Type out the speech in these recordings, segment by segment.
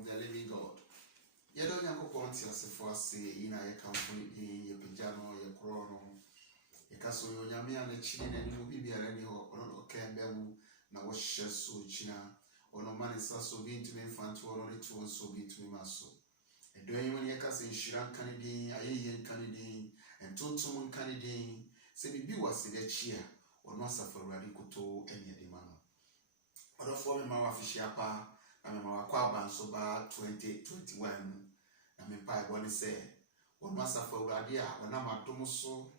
of the living God. Yedo Nyankopon ti asefo ase ina ye kamfo ye pejano ye krono ye kaso yo nyame a na chini na ni mu bibia ni ho ono kembe mu na wo hyeso china ono manisa so bi ntumi mfanto ono ne to so bi ntumi maso edo yin woni ye kase nhira kanidi ayeye kanidi entontom kanidi se bibi wase de chia ono asafarwari koto eni de mano odo fo me ma wa fihia pa na me ma wa kwa banso ba 2021 na me pa ebo ni se ono asafarwari a ona madom so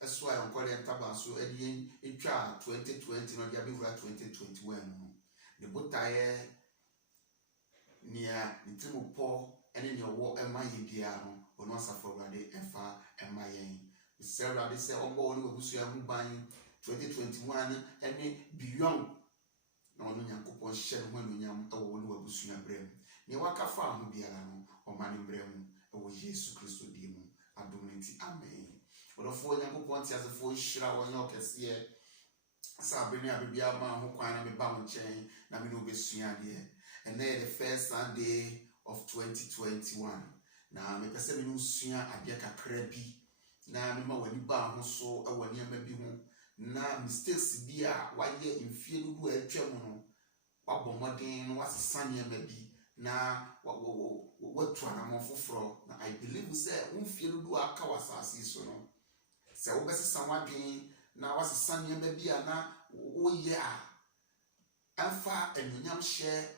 eso a yonkole ntabanso edi etwa 2020 no dia be wura 2021 no ne botaye nia ntimupo ene ne wo ema ye bia no ono asafarwari enfa ema yen Sarah say ombo oni obusu ya ban 2021 ene beyond na ono Nyankopon hye no hanu nyam ewo oni obusu ya brem ne wakafa ho biara no o mane brem ewo Yesu Kristo di mu adomenti amen odofo Nyankopon ti asefo hira wonye okese sa abeni abibia ma ho kwan na me ba ho chen na me no obesu ya de ene the first Sunday of 2021 na me pese me no sua ade kakra bi na mema wani ba ho so awani ama bi ho na mistakes bi a waye mfie dudu atwa mu no wabomodin no wasesane ama bi na watu anamo foforo na I believe say mfie dudu aka wasase so no se wo besesa wadwen na wasesane ama bi a na woye a amfa enunyam hye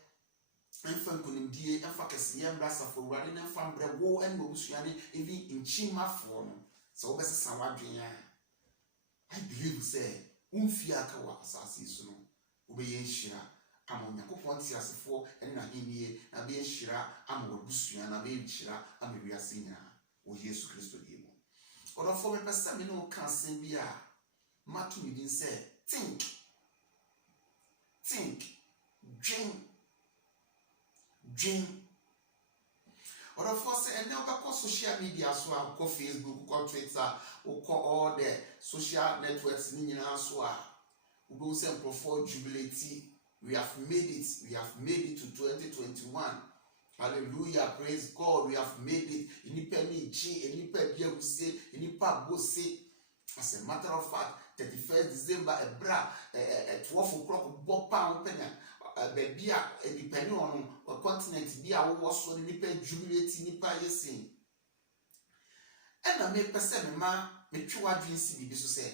amfa nkunimdie amfa kesiye mbrasa fo wurade na amfa mbre wo ene obusuane evi nchimafo no so obese sawadwen I believe say umfia aka wa asase so no obeye nhira ama Nyankopon ti asefo ene na henie na be nhira ama wabusua na be nhira ama wiase nya o Yesu Kristo die mu odofo me pesa me no ka sen bia matu mi din say think dream or of course, and now because social media so I go Facebook, go Twitter, or call all the social networks in so we go send for jubilate. We have made it. We have made it to 2021. Hallelujah. Praise God. We have made it. Any penny G, any penny we say, any pub go say. As a matter of fact, 31st December, a bra, 12 o'clock, Bob Pound penny. Baby, depending on a continent, be a was so nipa jubilate nipa yesin. And I may perceive ma me twa dream si bi so say.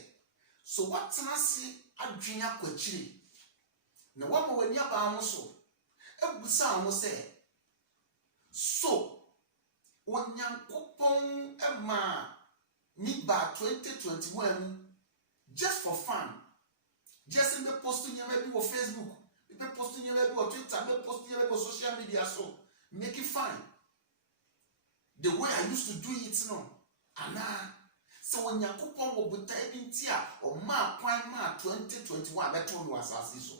So what na see adwen akwachiri. Na wa ma wani aba ho so. Ebusa ho say. So Onyankopon ema me ba 2021 just for fun. Just in the posting maybe on Facebook. People posting your level on Twitter, people posting your level on social media, so make it fine. The way I used to do it, you know. And so when Nyankopon will be typing tia or ma prime ma 2021, that one was as so.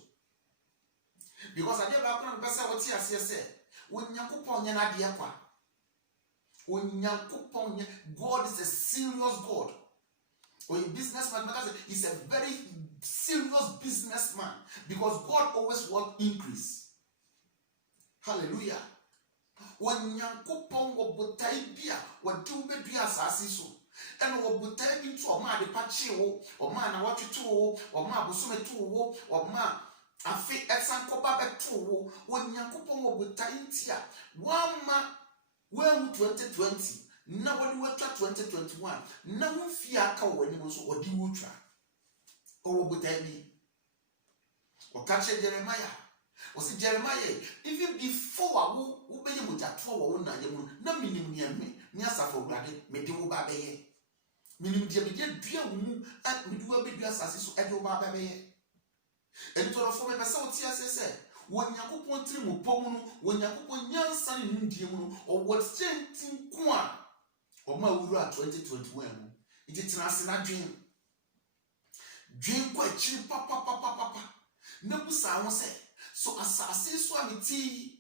Because I never plan to say what he has said. When Nyankopon yana diakwa, when Nyankopon, God is a serious God. Or a businessman, he's a very serious businessman because God always wants increase. Hallelujah. When Nyankopon wo botai bia wo dumbe dua asase so ene wo botai bi to o ma de pache wo o ma na watweto wo o ma bosome to wo o ma afi exan koba beto wo when Nyankopon wo botai ntia wa ma 2020 na wani wetwa 2021 na mfi aka wani mo so odi wutwa o botai bi o kache Jeremiah o si Jeremiah even before wo be mu jato wo na yemu na minim niame ni asafo glade me de wo ba beye minim de me de dua mu at me duwa be dua asase so e de wo ba beye eni to fo me pese wo ti asese wo Nyankopon tiri mu pom no wo Nyankopon nyansa ne ndie mu no o wo tentin ko a o ma wura 2021 no iti tenase na dwen kwa chiri papa na busa ho se so asase so amiti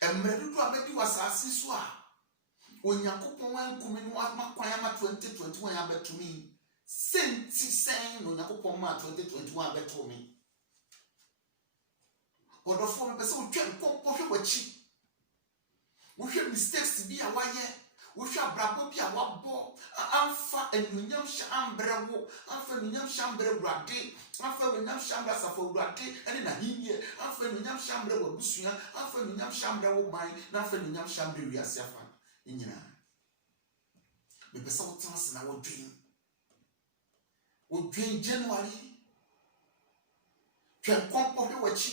emredudu abedi wasase so a Onyankopon wan kumi no makwan ama 2021 abetumi senti sen no Onyankopon ma 2021 abetumi odofo me pese otwa nkopɔ hwe wachi wohwɛ mistakes bi a wayɛ wohwɛ abrabɔ bi a wabɔ amfa anuonyam hyɛ ambrɛ wo amfa anuonyam hyɛ ambrɛ Awurade amfa anuonyam hyɛ ambrɛ Asafo Awurade ɛne n'ahenni amfa anuonyam hyɛ ambrɛ w'abusua amfa anuonyam hyɛ ambrɛ wo man na amfa anuonyam hyɛ ambrɛ wiase afa nyinaa mepɛ sɛ wotena ase na wodwen January hwɛ nkɔmpɔ hwɛ w'akyi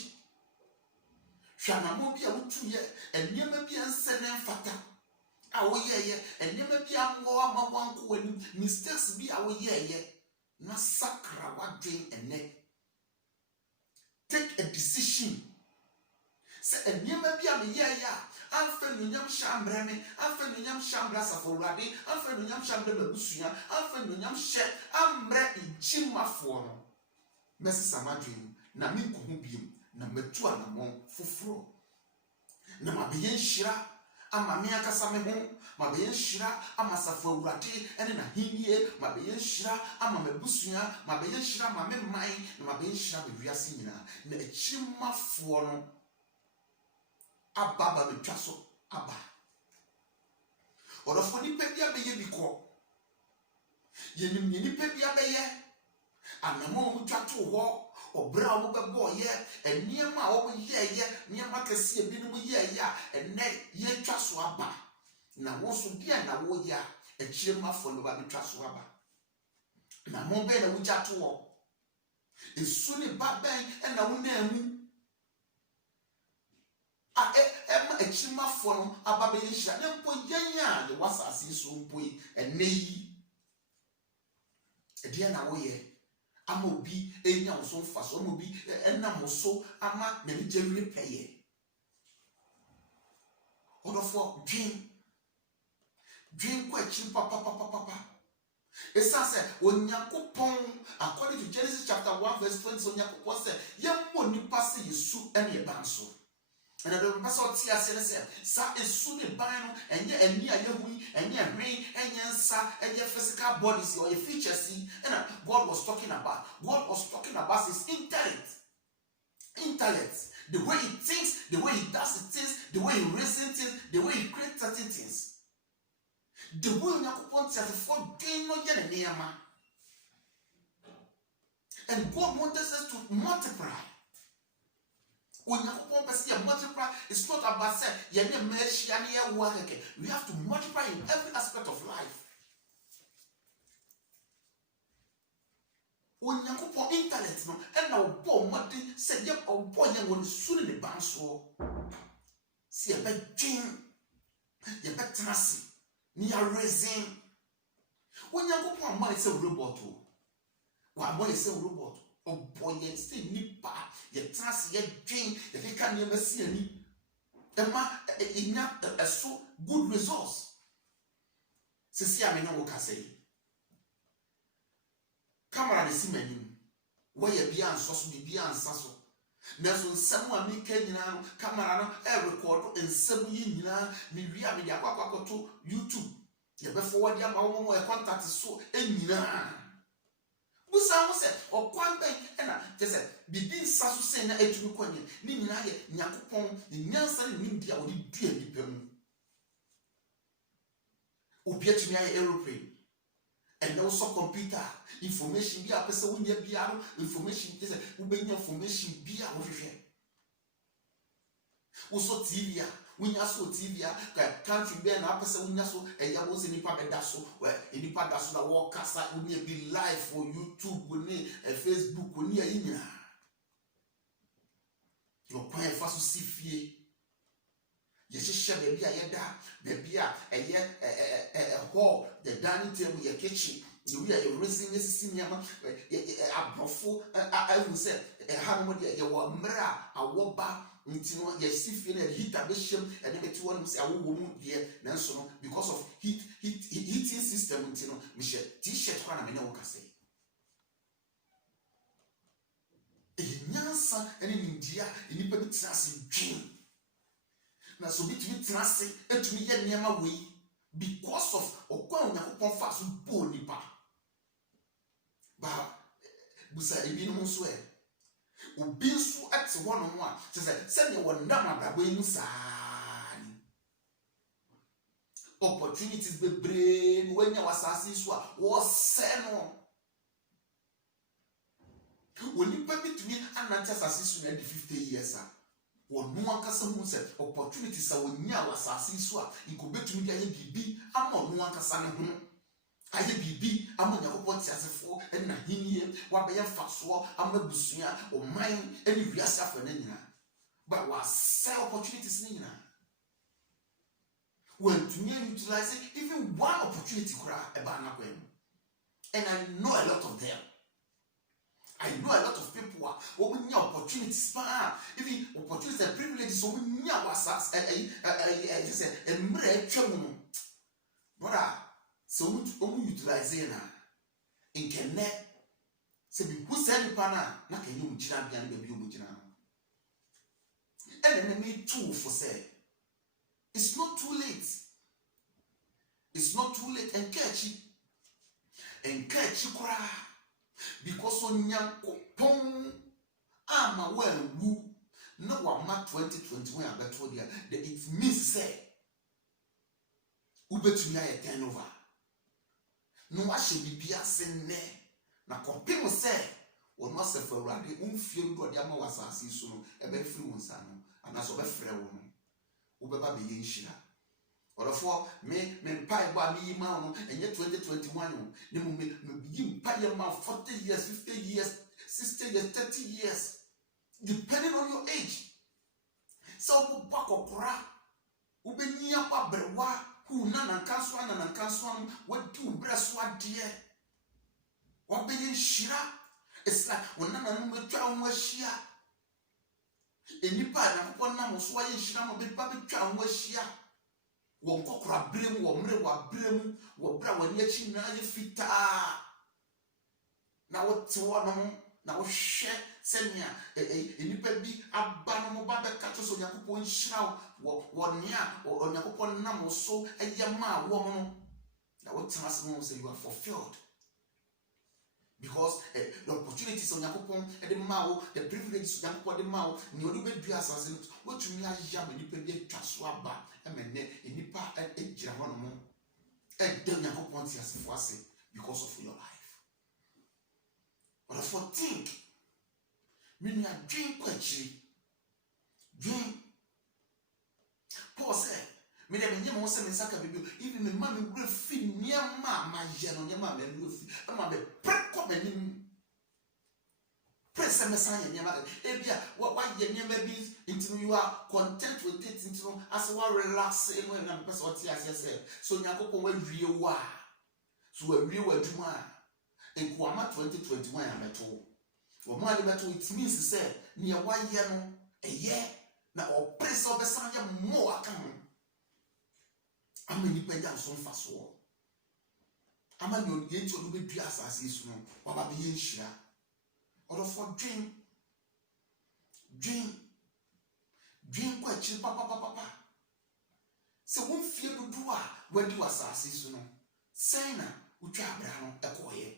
hwɛ anamɔ bi a wotuyɛ nneɛma bi a nsɛ ne mfata a woyɛyɛ nneɛma bi a mmɔ ama wanko w'anim mistakes bi a woyɛyɛ na sakra wadwen ɛnɛ take a decision sɛ nneɛma bi a meyɛyɛ a amfa anuonyam hyɛ ambrɛ me amfa anuonyam hyɛ ambrɛ Asafo Awurade amfa anuonyam hyɛ ambrɛ m'abusua amfa anuonyam hyɛ ambrɛ nkyimafoɔ no mɛsesa m'adwen na menko ho biem na matu anamɔ foforɔ na mabɛyɛ nhyira ama me akasa me ho mabɛyɛ nhyira ama Asafo Awurade ɛne n'ahenni mabɛyɛ nhyira ama m'abusua mabɛyɛ nhyira ama me man na mabɛyɛ nhyira ama wiase nyinaa na akyimafoɔ no aba betwa so aba ɔdɔfo nipa bi abɛyɛ bi kɔ yɛnim nipa bi abɛyɛ anamɔ mu twa to hɔ ɔbra wo bɛbɔ yɛ nneɛma a wɔyɛyɛ nneɛma kɛseɛ bi no yɛyɛ a ɛnɛ yɛtwa so aba na wo so deɛ na woyɛ a akyiremafoɔ no ba betwa so aba na mo bɛn na wogya to hɔ esu ne ba bɛn na wo na mu ɛma akyiremafoɔ no aba bɛyɛ hyira ne mpo yɛn a yɛwɔ asase so mpo yi ɛnɛ yi ɛdeɛ na woyɛ ama obi enya wo so mfa so ama obi ɛnam wo so ama n'ani gye wie pɛyɛ ɔdɔfoɔ dwen kɔ akyiri papapapapa ɛsan sɛ Onyankopɔn according to Genesis chapter 1 verse 20 Onyankopɔn sɛ yɛmmɔ nipa sɛ Yesu ɛne yɛba nso ɛna dɔm pɛ sɛ ɔte ase ne sɛ saa esu ne ban no ɛnyɛ ani a yɛhu yi ɛnyɛ hwen ɛnyɛ nsa ɛnyɛ physical bodies or features yi ɛna God was talking about his intellect the way he thinks the way he does things the way he reasons things the way he creates certain things the way Onyankopɔn te ase for dwen no yɛ ne nneɛma and God wants us to multiply. Onyankopɔn pɛ sɛ yɛ multiply. It's not about say yɛne mɛhyia ne yɛwo akɛkɛ. We have to multiply in every aspect of life. Onyankopɔn intellect no ɛna ɔbɔ mmɔden sɛ yɛ ɔbɔ yɛn wɔ ne su ne ne ban soɔ sɛ yɛbɛdwen yɛbɛtena ase ne yɛareason. Onyankopɔn amma yɛ sɛ robot o wɔammɔ yɛ sɛ robot ɔbɔ yɛn sɛ nipa yɛtena ase yɛdwen yɛkeka nneɛma si ani ɛma ɛnya ɛso good results sisi a mene wo kasa yi camera ne si m'anim wɔyɛ bia nsɔ so bibia nsa so nanso nsɛm a meka nyinaa no camera no ɛrekɔdo nsɛm yi nyinaa mewie a mede akɔakɔto YouTube yɛbɛfo wɔde ama wɔn a contact so nyinaa busa mo sɛ ɔkwan bɛn ɛna kyesɛ bibi nsa so sɛ na atumi kɔnyɛ ne nyinaa yɛ Nyankopɔn ne nyansa ne nimdi a wɔde dua nipa mu obi atumi ayɛ aeroplane ɛnna wosɔ computer information bi a pɛ sɛ wonya biara information kyesɛ wobɛnya information bi a wohwehwɛ wosɔ TV a wonya so TV a country bɛn na apɛ sɛ wonya so ɛyɛ wo sɛ nipa bɛda so nipa da so na wɔkasa wonya bi live for YouTube ne Facebook ne ayi nyinaa yɛkwan ɛfa so si fie yɛhyehyɛ baabi a yɛda baabi a ɛyɛ hall the dining table yɛ kitchen yɛwi a yɛresin yɛsisi nneɛma aborɔfo ahu sɛ ɛha no mu deɛ yɛwɔ mmerɛ a awɔ ba nti no yɛsi fie no heater bɛhyɛm ɛde bɛte hɔ no sɛ awɔ wɔ mu deɛ nanso no because of heating system nti no mehyɛ t-shirt kora na mene wo kase nyansa ɛne nimdeɛ a nnipa bi tena ase dwen na so bitumi tena ase atumi yɛ nneɛma wei because of ɔkwan Onyankopɔn fa so bɔɔ nipa ba busa ebinom nso obi nso ate hɔ no a kyerɛ sɛ sɛdeɛ wɔnam abrabɔ yi mu saa opportunities be brain when you was asking was seno. When you permit me and not just assist 50 years, one one person said opportunities are when you was asking you could bet me a BB, I'm on one person. I BB, I'm on your points as a four, and Nahini, what by a fast war, I'm a busia, or mine, any reasa for Nina. But was sell opportunities, Nina. When to me utilize it, even one opportunity, about and I know a lot of them. I know a lot of people who open opportunities, even opportunities and privileges, so we know what's a mere trouble. Brother, so we utilize it in connect. So who said the pana, not can you champion baby Mujina? And then me too for say. It's not too late. It's not too late and catch it. And catch you cry. Because on Yankopon, I'm aware woo. No one mark 2021 I told you that it means say Ube to me a turnover. No, I should be piassing ne. Na compare say, or not say for Randy, feel good Yama was asking soon, a very fluent son, and as of a frail woman. Ube baby in Shina. Or therefore, me pie by me mount, and yet 2021, you may begin pie your mouth 40 years, 50 years, 60 years, 30 years, depending on your age. So, Bako Kra, Ubenia Pabrewa, who none and Kanswan, what do breast what dear? What being Shira? It's like when none of them drown was Shia. In the part of one number, so I shall be public drown was Shia. Won kokra brem wo mre wa brem wo bra wani achi na ye fita na wo te wo no na wo hwe senia enipa bi aba no mo ba be ka so yakopon hira wo nea yakopon na mo so ayema wo mo no na wo tena se mo say you are fulfilled because the opportunities on yakopon e de mawo the privileges on yakopon de mawo ni odi be dua asase no wo tumi ayam enipa bi atwa so aba enipa ejira ho no dem yakopon ti asefo ase because of your life. But for think when you are dream kwachiri dream Paul said me dem nyem wo se me saka bibio even me ma me wura fi niama ma ye no niama me wura fi ama be preko menim press me san ye niama e bia wa ye niama bi into you are content with it into as we relax in when na person what here say so nyakopon wa wie wa so wa wie wa dwuma enkuama 2021 ameto wo ma le beto it means say ne wa ye no eye na o press obesan ye mo aka ho ama ni penya so mfa so ama ni ye nti odu be dua asase su no wa ba be ye nhira or for dream kwa chi papa se won fie dudu a wadi wasase su no sen na utwa abra no ekoye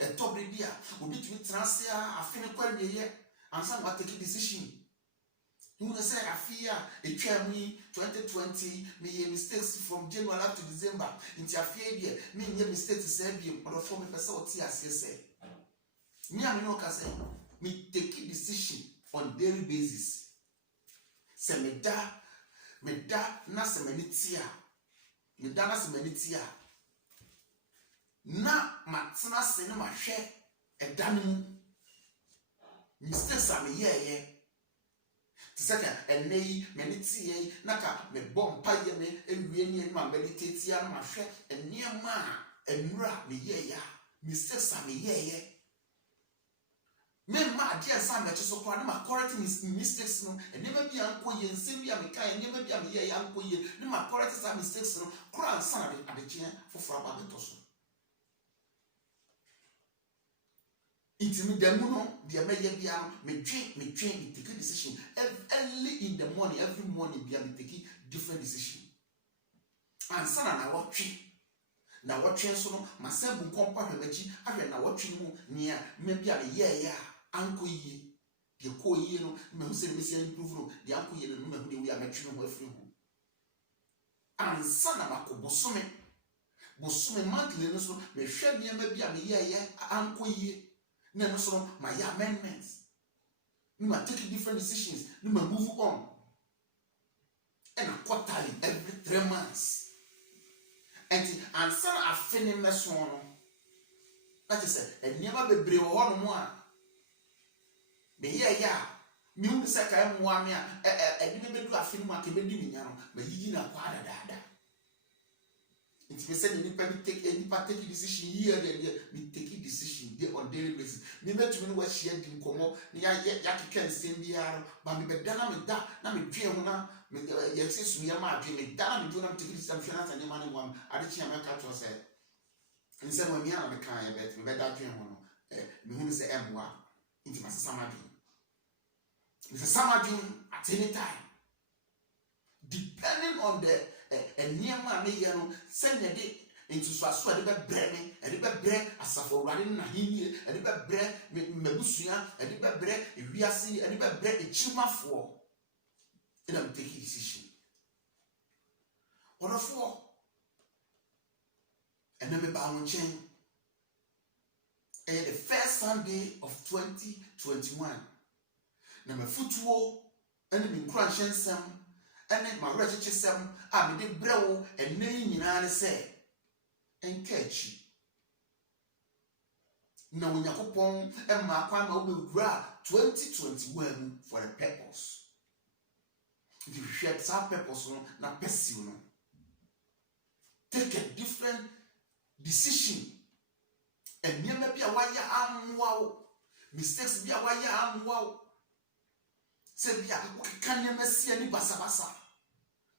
etobre bia obi tumi transe a afene kwa wieye ansa na take decision. You know, say, I fear a 2020, me mistakes from January up to December. Into a fear, me mistakes to say, but for me, person what I say. Me, I know, say, me take a decision on daily basis. Say, me da, na se menitia. Me da na se menitia. Na matina se no ma hwe e danu. Mistakes are me yeah. Tisaka enei meniti ye naka me bom paye me ewie ni ma meditate ya ma hwe eniema enura me ye ya mistakes am ye me ma dia san me so kwa na ma correct mistakes no enema bia nko ye nsem bia me kai enema bia me ye ya nko ye ni ma correct some mistakes no kura san adekye foforo ba beto so intimi demu no de me ye bia no me take a decision early in the morning every morning bia me take different decision and sana na watwe so no masebu kompa hwebachi ahwe na watwe mu nia me bia me ye ya anko yi de ko yi no me hu se me se improve no de anko yi no me hu de we ametwe no afiri ho ansa na mako bosome monthly no so me hwɛ nneɛma bi a me yɛ anko yie na no so my amendments no ma take different decisions no ma move on and quarterly every 3 months and ansa na afene meso no that is nneɛma bebree wɔ hɔ no mo a me yɛ a me hu sɛ kae mmoa me a ɛde me bedu afene mu a kebedi me nya no ma yiyi na kwa dadaada. If you say nipa take decision here we take decision day on daily basis. Me met me no wa share di nkomo ya keka nsem biara ba me beda na me da na me dwe ho na me ye se su ya ma dwe me da na me do na me take decision finance and money one ade chi America to say nsem wa mi na me kan ya bet me beda dwe ho no me hu se emwa nti ma sesa ma dwe me sesa ma dwe at any time depending on the nneɛma a meyɛ no sɛnea de ntusuaso a de bɛbrɛ me ɛde bɛbrɛ asafo awurade na henie ɛde bɛbrɛ mabusua ɛde bɛbrɛ ewiase ɛde bɛbrɛ ekyimafoɔ ɛna me take decision ɔdɔfoɔ ɛna me ba wo nkyɛn ɛyɛ the first Sunday of 2021 na mafutuo ɛne me nkurahyɛ nsɛm ɛne mawerɛkyekye sɛm a mede brɛ wo ɛnɛ yi nyinaa ne sɛ ɛnka akyi na Onyankopɔn ɛma akwan ma wobɛwura 2021 mu for a purpose. If you share that purpose no na pursue no, take a different decision. And nneɛma bi a wayɛ amoa wo, mistakes bi a wayɛ amoa wo, sɛ bi a wokeka nneɛma si ani basabasa.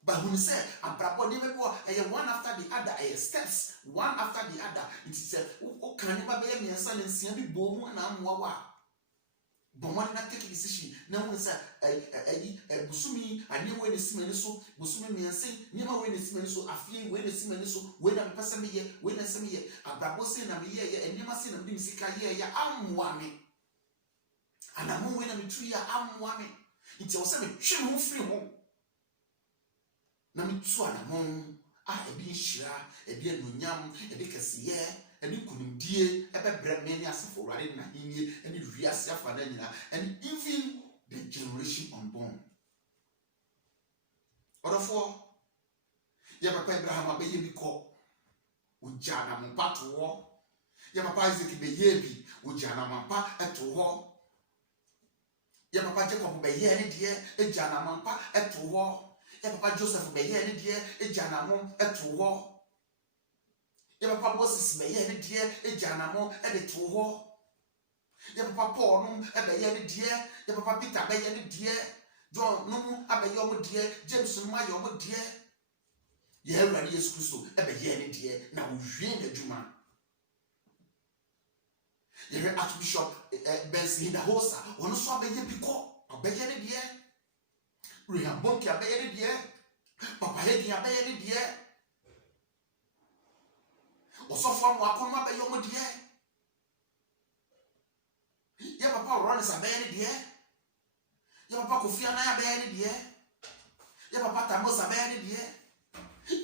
But when you say abrabɔ nneɛma bi wɔ ɛyɛ one after the other, ɛyɛ steps one after the other. It is woka nneɛma bɛyɛ mmiɛnsa na nsia bi bɔ mu na amoa wo a bɔmmɔde na take decision na wo sɛ busumi aneɛ wɔ ne simani so busumi mmiɛnsa nneɛma wɔ ne simani so afie wɔ ne simani so wɔ na mpɛsɛ meyɛ wɔ na sɛ meyɛ abrabɔ sɛ na meyɛ nneɛma sɛ na mede sika yɛ amoa me anamo wɔ na metu yɛ amoa me nti wɔ sɛ metwe me ho firi ho na metu anamo a ebi nhyira ebi anuonyam ebi kɛseyɛ and kunimdie ɛbɛbrɛ me ne asafo awurade na henie ɛne wiase afa na nyina and even the generation unborn. Ɔdɔfoɔ yɛ papa Abraham abɛyɛ bi kɔ ogya na mompa to hɔ yɛ papa Isaac bɛyɛ bi ogya na mompa ɛto hɔ yɛ papa Jacob bɛyɛ ne deɛ egya na mompa ɛto hɔ yɛ papa Joseph bɛyɛ ne deɛ egya na mom ɛto hɔ yɛ papa Moses bɛyɛ ne deɛ egya na mom ɛde to hɔ yɛ papa Paul no ɛbɛyɛ ne deɛ yɛ papa Peter bɛyɛ ne deɛ John no abɛyɛ ɔmo deɛ James no ayɛ ɔmo deɛ yɛ Awurade Yesu Kristo ɛbɛyɛ ne deɛ na owie n'adwuma yɛ Archbishop Benson Idahosa ɔno nso abɛyɛ bi kɔ ɔbɛyɛ ne deɛ Rehab Bonke abɛyɛ ne deɛ Papa Hedi abɛyɛ ne deɛ Osofo mo akɔnma bɛyɛ ɔmo deɛ yɛ papa Rollins abɛyɛ ne deɛ yɛ papa Kofi Annan abɛyɛ ne deɛ yɛ papa Tamos abɛyɛ ne deɛ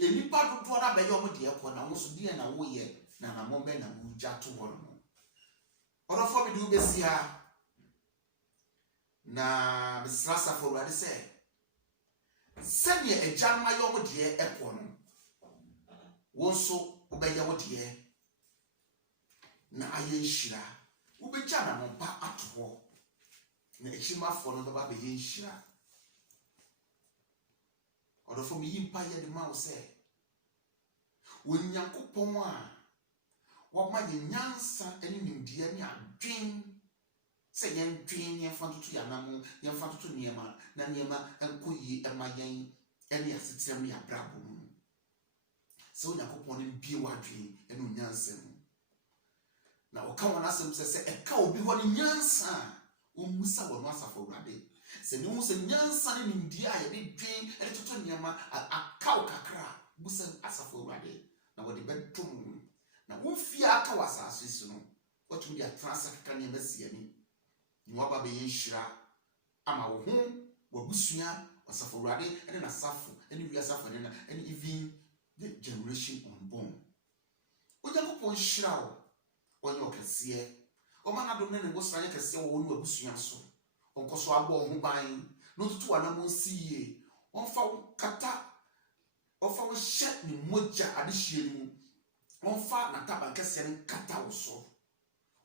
enipa dodoɔ na bɛyɛ ɔmo deɛ kɔ na wo so deɛ na woyɛ na na mo bɛ na wo gya to hɔ no ɔdɔfo bi de wobɛsi ha na mesra safo Awurade sɛ sɛdeɛ agya no ayɛ ɔmo deɛ ɛkɔ no wo nso wobɛyɛ wo deɛ na ayɛ nhyira wobɛgya na mompa ato hɔ na akyimafoɔ no bɛba bɛyɛ nhyira ɔdɔfo meyi mpa yɛ de ma wo sɛ Onyankopɔn a wɔma yɛ nyansa ne nimdeɛ ne adwen sɛ yɛndwen ne yɛmfa ntoto yɛ anam yɛmfa ntoto nneɛma na nneɛma nkɔ yie ɛma yɛn ne aseterɛm ne abrabɔ mu sɛ Onyankopɔn no mbie w'adwen ne onyansa mu na ɔka wɔn asɛm sɛ ɛka obi hɔ ne nyansa a ɔmmusa wɔ no asafo Awurade sɛ ne ho sɛ nyansa ne nimdeɛ a yɛde dwen ne toto nneɛma aka wo kakra busa asafo Awurade na wɔde bɛdom na wofie aka wɔ asase so no wɔtumi de atena asa kakra nneɛma si ani na wɔaba bɛyɛ nhyira ama wo ho w'abusua asafo rade ene na safo ene wi asafo ene na ene even the generation unborn onyankopon hyira wo onye okese o ma na do ne go sanye kese wo nu abusua so onkoso abo ho ban no tutu ana mo nsiye onfa kata onfa wo hye ni moja adehie ni mu onfa na taba kese ne kata wo so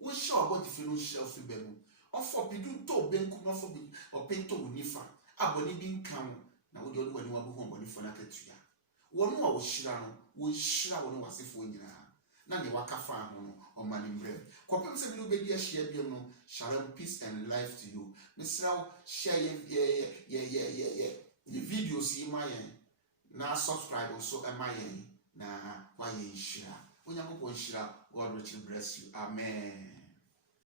wo hye obodi fe no hye ofi be mu onfa bidun to benku no fo bi opento unifa aboni bi nkan na wo de onu wani wabu ho boni fo na katua wonu a wo hyira no wo hyira wo no wasefo nyina na ne wakafa ho no omani mbre kopem se bi no bedi ahia biam no shalom peace and life to you misra share ye videos yi ma yen na subscribe so ma yen na wa yen hyira onyankopon hyira God richly bless you amen.